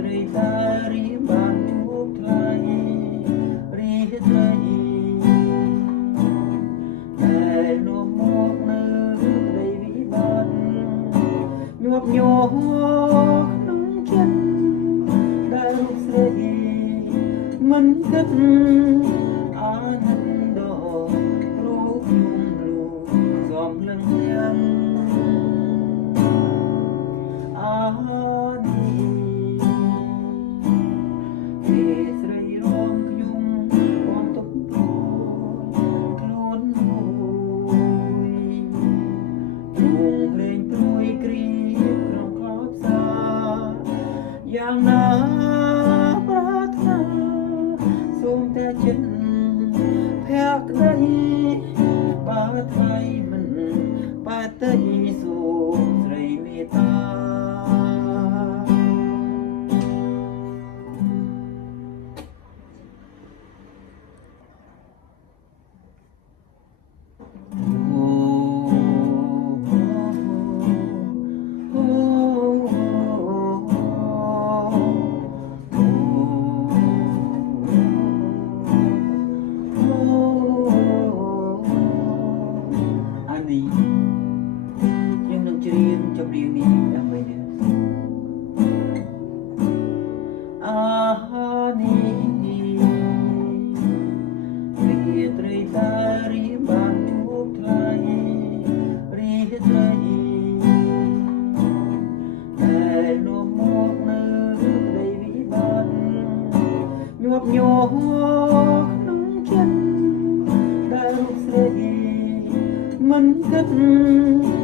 ត្រីតារីបានជួបថ្លៃរីត្រីតែនោះមកនៅក្តីវិបត្តិញាប់ញ័រក្នុងចិត្តដែលរូបស្រីមិនគិតអាណិតដល់រូបខ្ញុំលោកសំលឹងទាំងអានេះពេលស្រីរំខ្ញុំអមទុកព្រួយខ្លួនមួយទ្រូងព្រេងព្រួយគ្រីក្នុងខោផ្សាយ៉ាងណាប្រាថ្នាសូមតែចិត្តភក្តីបើថ្លៃមិនបាតិសូមស្រីមេត្តាច្រៀងចម្រៀងនេះដើម្បីនេះអានេះរីត្រីតារីបានជួបថ្លៃរីត្រីតែនោះមកនៅក្តីវិបត្តិញាប់ញ័រក្នុងចិត្តដែលរូបស្រីមិនគិត